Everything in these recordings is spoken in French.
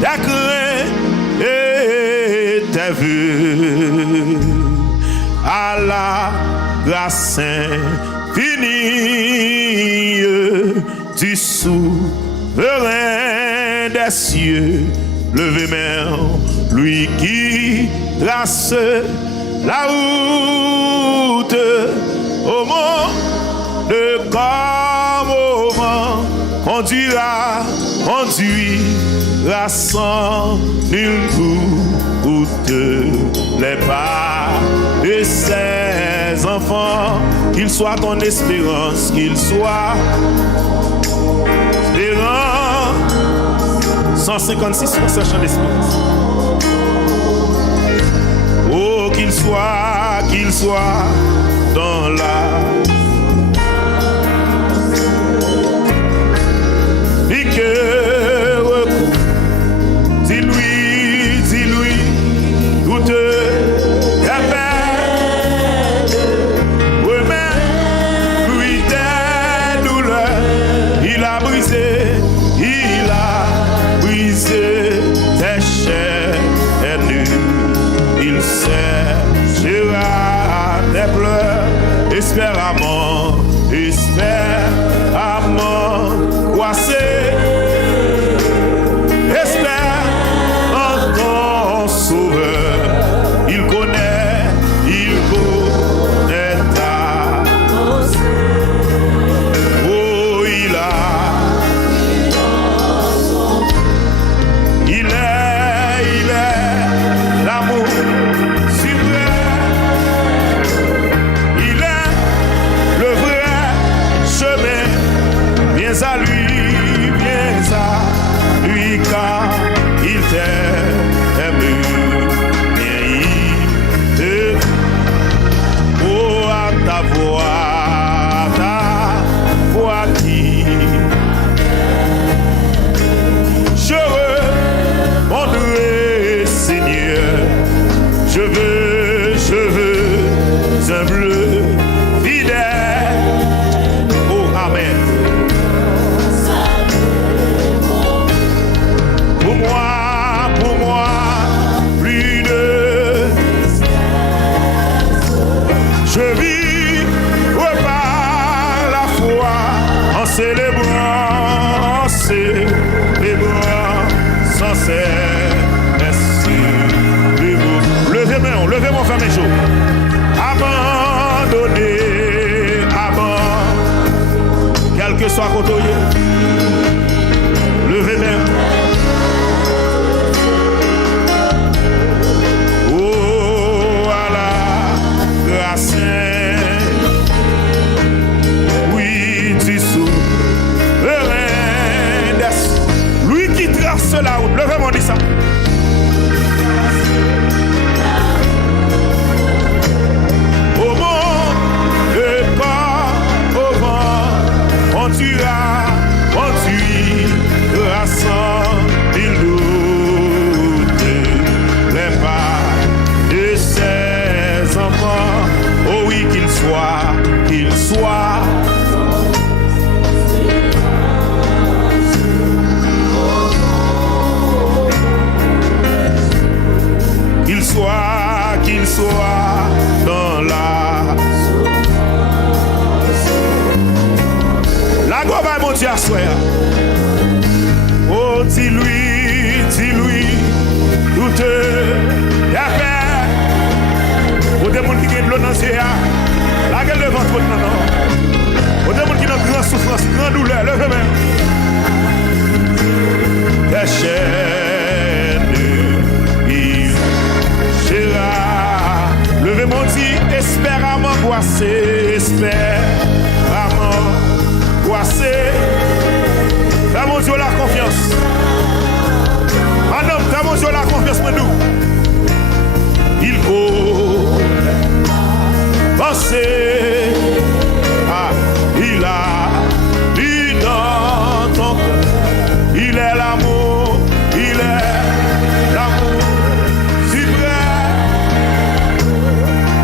tes craintes et tes vœux. À la grâce infinie du souverain des cieux, levez main, lui qui trace la route au monde comme au vent, conduira sans nul doute les pas de ses enfants, qu'il soit ton espérance, qu'il soit espérant. 156 pour ce chant d'espérance. Oh, qu'il soit dans la et que dis-lui, toute ta peine, remets-lui tes douleurs, il a brisé tes chaînes, il séchera tes pleurs, espère à mort, croissez. Levez mon frère et jour. Abandonné, quel que soit côté, levez même. Oh, à la grâce, oui, tu souverain, lui qui trace la route. Levez mon dit ça. Conduira sans nul doute les pas de ses enfants. Oh oui, qu'il soit qu'il soit dans la gloire va mon Dieu à soi. Oh, dis-lui, toute la paix. Pour des gens qui ont de l'eau dans ses yeux, la gueule de ventre, non. Pour des gens qui ont de grande souffrance, grande douleur, levez-moi. La chaîne, il gérera. Levez mon Dieu, espère à m'angoisser, espère à m'angoisser. Fais mon Dieu la confiance. Madame, fais mon Dieu la confiance pour nous. Il faut penser. Ah, il a dit dans ton cœur. Il est l'amour, il est l'amour. Si vrai,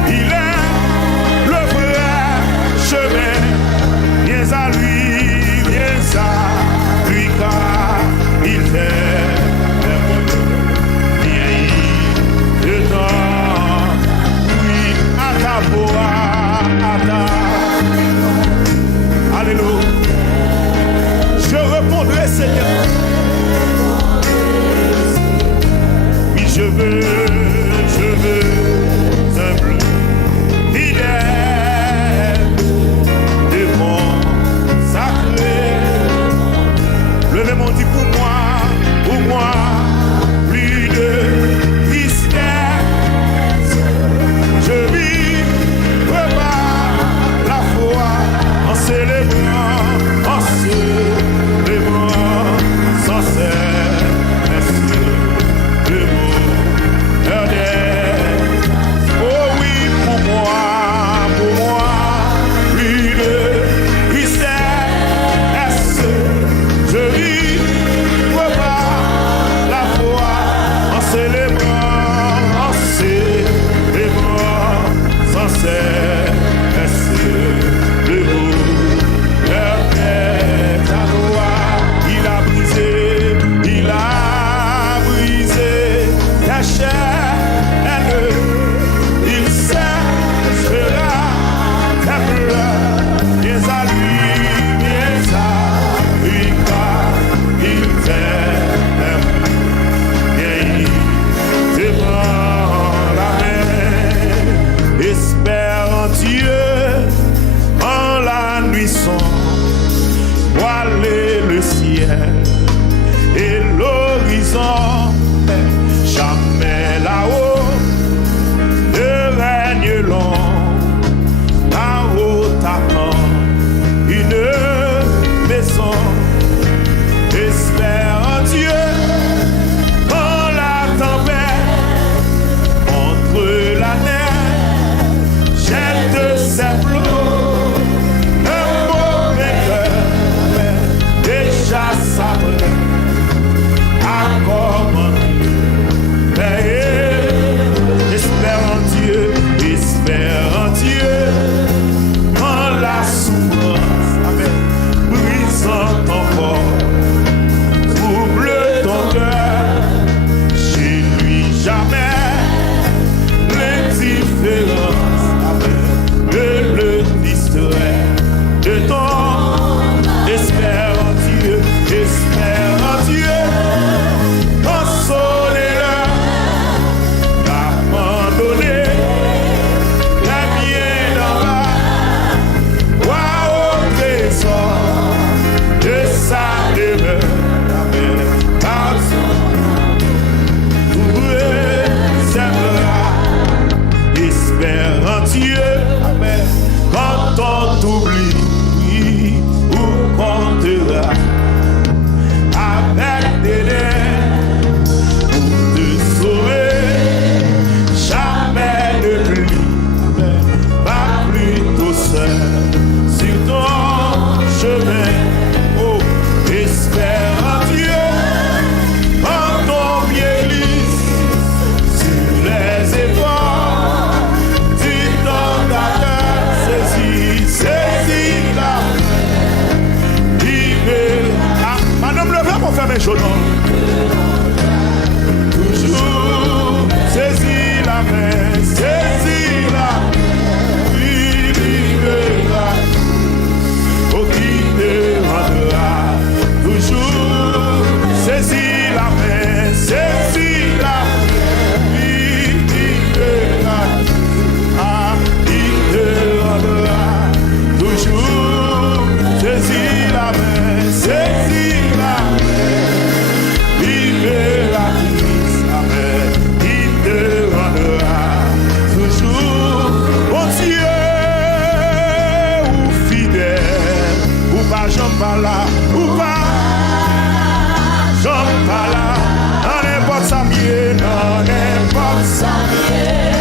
il est le vrai chemin. Viens à lui, car il t'aime.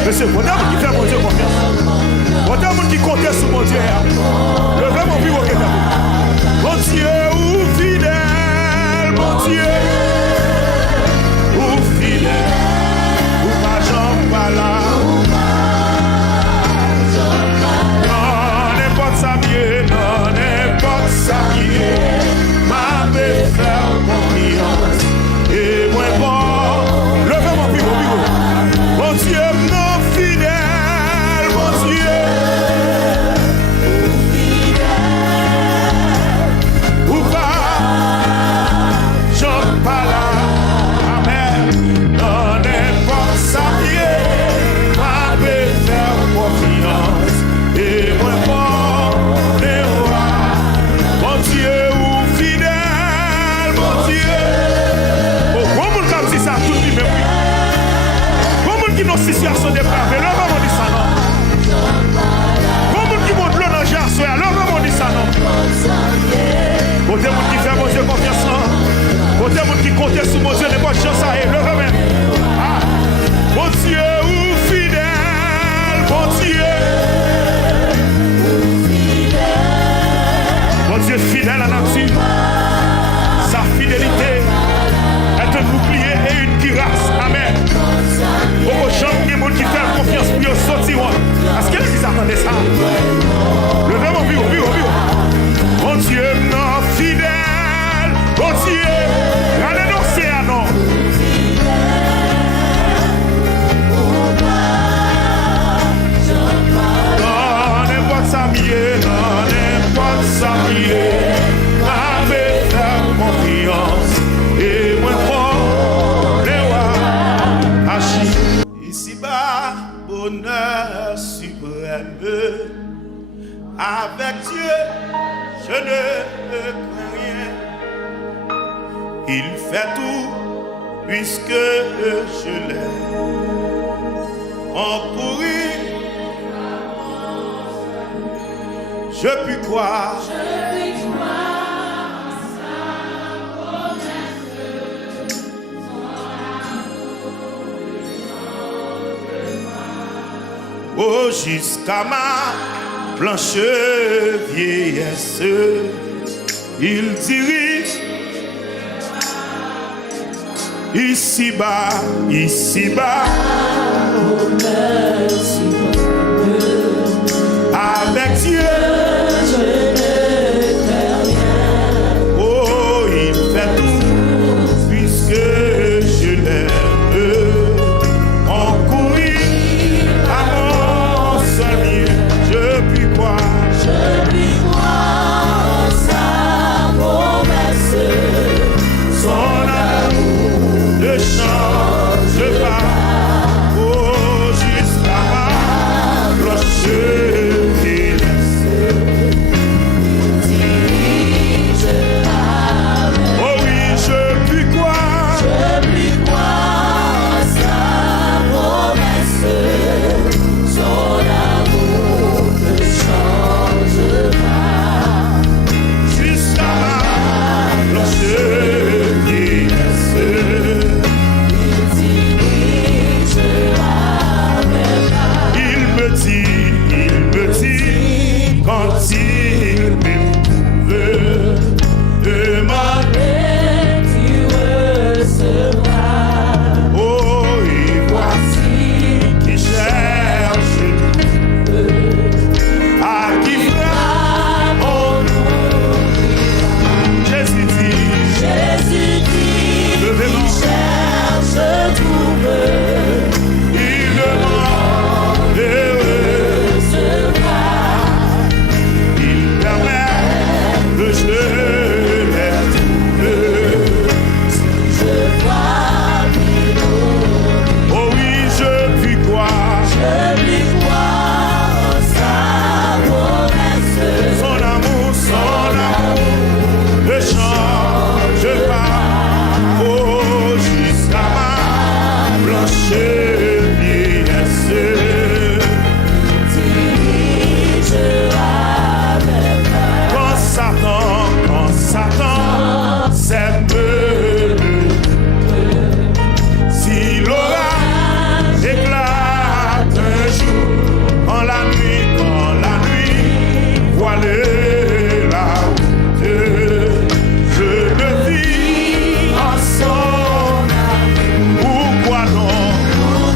Monsieur, vous avez qui fait mon Dieu confiance. Vous avez qui compte sur mon Dieu. Levez mon bureau. Mon Dieu, ou fidèle, mon Dieu. Ou fidèle, ou pas j'en pas là. Non, n'importe ça mieux, non, n'importe ça mieux. Ma belle faire confiance. Et moi bon, levez mon bureau. Mon Dieu, non fidèle, mon Dieu. Ou situation dépravée, levez mon dit ça non. Pour monde qui monte l'eau dans le jarre, levez mon dit ça non. Côté monde qui fait mon Dieu confiance non. Côté monde qui compte sur mon Dieu, n'importe chance ça est, levez même. Ah, mon Dieu ou fidèle, mon Dieu. Mon Dieu fidèle à la nature. Sa fidélité est un bouclier et une cuirasse. Amen. Au champ, il y a des gens qui font confiance pour eux sortir. Est-ce que vous attendez ça? Levez mon bureau, bureau. Mon Dieu, non, fidèle. Mon Dieu, regardez l'océan. Non, n'importe ça mieux, non, n'importe ça mieux. Avec ta confiance et moi fort, les rois agis. Ici-bas, bonheur suprême. Avec Dieu, je ne crains rien. Il fait tout puisque je l'ai encouru. Je puis croire. Oh, jusqu'à ma blanche vieillesse, il dirige ici-bas, ici-bas, avec Dieu. Oh, il fait tout puisque je l'aime. Encourir à mon salut, je puis croire. Je puis croire sa promesse. Son amour ne change pas. Oh, jusqu'à ma blanche vieillesse. Oh oui, je puis croire. Je puis croire sa promesse. Son amour ne change pas. Jusqu'à ma blanche vieillesse. Il me dit, quand il m'éprouve, demandez, Tu recevras. oh, et voici qui cherche à qui fera mon nom. Jésus dit, Jésus dit, levez-vous. qui cherche trouve. Il demande et Recevra. il permet que je les trouve. Je crois qu'il Oh oui, je puis croire. je puis croire sa promesse. Son amour ne change pas. Oh, jusqu'à ma blanche vieillesse. Dirigera vers moi. Quand Satan s'est mené, si l'orage éclate un jour, quand la nuit voilée la route, je le vis en son amour. Pourquoi non?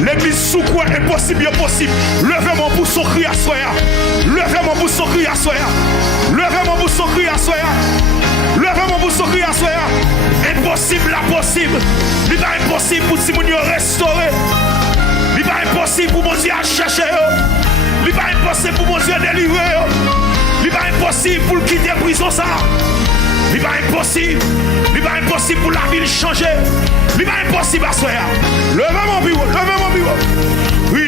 L'église sous quoi impossible est possible. Levez-moi pour son cri à soya. Levez-moi pour son cri à soya. Levez-moi pour son cri à soya. Levez-moi pour son cri à soya. Impossible la possible. Il n'est impossible pour Simon restaurer. Il n'est impossible pour mon Dieu à chercher. Il n'est impossible pour mon Dieu délivrer. Il n'est impossible pour quitter la prison ça. Il n'est impossible. Il n'est impossible pour la ville changer. Il n'est impossible à soya. Levez mon bureau. Levez mon bureau. Oui.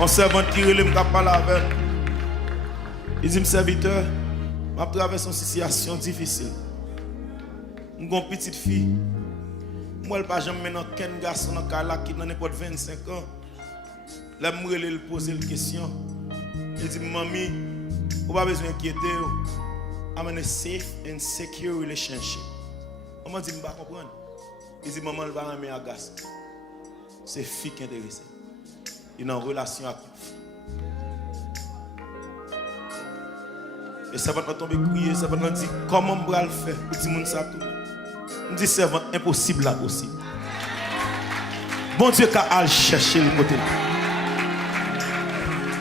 Mon servant qui relève me parler avec. Il dit, serviteur, je traverse une situation difficile. Je suis une petite fille. Moi, je ne peux pas jamais qu'un garçon qui n'a pas 25 ans. Là, je me poser une question. Il dit, mamie, vous n'avez pas besoin d'inquiéter. I'm in a safe and secure relationship. Maman dit, je ne peux pas comprendre. Il dit, maman, je ne vais pas aimer un garçon. C'est fille qui est intéressée. Il est en relation avec vous. Et ça va tomber crier, ça va dire comment on va le faire pour dire ça tout. On dit servant impossible là possible. Bon Dieu qui a chercher le côté.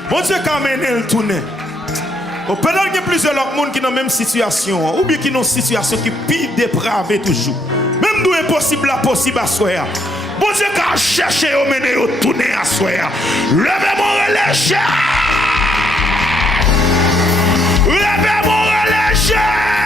Bon Dieu qui a mené le tourner. Peut-être qu'il y a plusieurs autres monde qui sont dans la même situation ou bien qui sont dans une situation qui est pire dépravée toujours. Même Tout impossible là possible à soi. Bon Dieu qui a cherché au mener au tourner à soi. Levez mon relais. Levez mon relais.